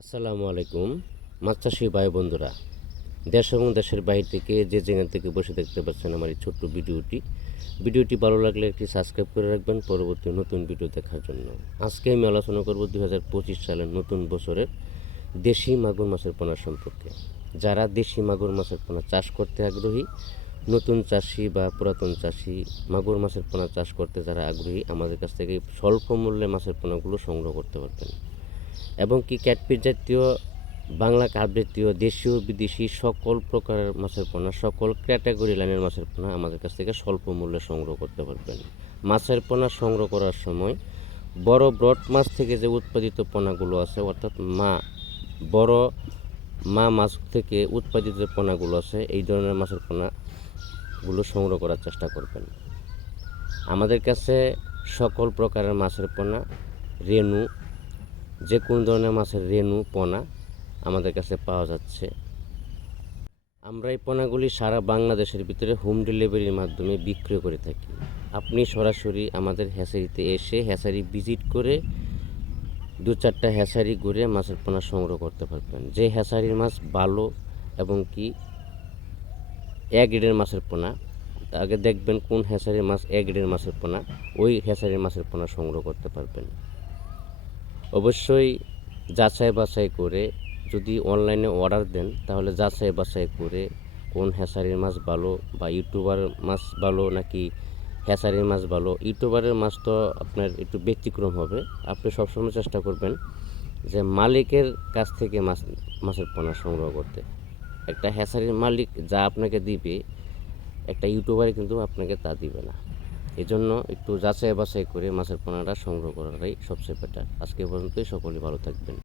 আসসালামু আলাইকুম মাছ চাষি ভাই বন্ধুরা, দেশ এবং দেশের বাইরে থেকে যে যেখান থেকে বসে দেখতে পাচ্ছেন আমার এই ছোট্ট ভিডিওটি ভালো লাগলে একটি সাবস্ক্রাইব করে রাখবেন পরবর্তী নতুন ভিডিও দেখার জন্য। আজকে আমি আলোচনা করব 2025 সালের নতুন বছরের দেশি মাগুর মাছের পোনা সম্পর্কে। যারা দেশি মাগুর মাছের পোনা চাষ করতে আগ্রহী, নতুন চাষি বা পুরাতন চাষি, মাগুর মাছের পোনা চাষ করতে যারা আগ্রহী, আমাদের কাছ থেকে স্বল্প মূল্যে মাছের পোনাগুলো সংগ্রহ করতে পারবেন এবং কি ক্যাটফিশ জাতীয়, বাংলা কার্প জাতীয়, দেশীয় বিদেশি সকল প্রকারের মাছের পোনা, সকল ক্যাটাগরি লাইনের মাছের পোনা আমাদের কাছ থেকে স্বল্প মূল্যে সংগ্রহ করতে পারবেন। মাছের পোনা সংগ্রহ করার সময় বড় ব্রড মাছ থেকে যে উৎপাদিত পোনাগুলো আছে, অর্থাৎ বড় মাছ থেকে উৎপাদিত যে পোনাগুলো আছে, এই ধরনের মাছের পোনাগুলো সংগ্রহ করার চেষ্টা করবেন। আমাদের কাছে সকল প্রকারের মাছের পোনা, রেনু, যে কোনো ধরনের মাছের রেনু পোনা আমাদের কাছে পাওয়া যাচ্ছে। আমরা এই পোনাগুলি সারা বাংলাদেশের ভিতরে হোম ডেলিভারির মাধ্যমে বিক্রয় করে থাকি। আপনি সরাসরি আমাদের হ্যাচারিতে এসে হ্যাচারি ভিজিট করে 2-4টা হ্যাচারি ঘুরে মাছের পোনা সংগ্রহ করতে পারবেন। যে হ্যাচারির মাছ ভালো এবং কি এ গ্রেডের মাছের পোনা, আগে দেখবেন কোন হ্যাচারির মাছ এ গ্রেডের মাছের পোনা, ওই হ্যাচারির মাছের পোনা সংগ্রহ করতে পারবেন। অবশ্যই যাচাই বাছাই করে, যদি অনলাইনে অর্ডার দেন তাহলে যাচাই বাছাই করে কোন হ্যাচারির মাছ ভালো বা ইউটিউবার মাছ ভালো নাকি হ্যাচারির মাছ ভালো। ইউটিউবারের মাছ তো আপনার একটু ব্যতিক্রম হবে। আপনি সবসময় চেষ্টা করবেন যে মালিকের কাছ থেকে মাছের পোনা সংগ্রহ করতে। একটা হ্যাচারির মালিক যা আপনাকে দিবে, একটা ইউটিউবারে কিন্তু আপনাকে তা দিবে না। এই জন্য একটু যাচাই বাছাই করে মাছের পোনাটা সংগ্রহ করাটাই সবচেয়ে বেটার। আজকে পর্যন্তই, সকলে ভালো থাকবেন।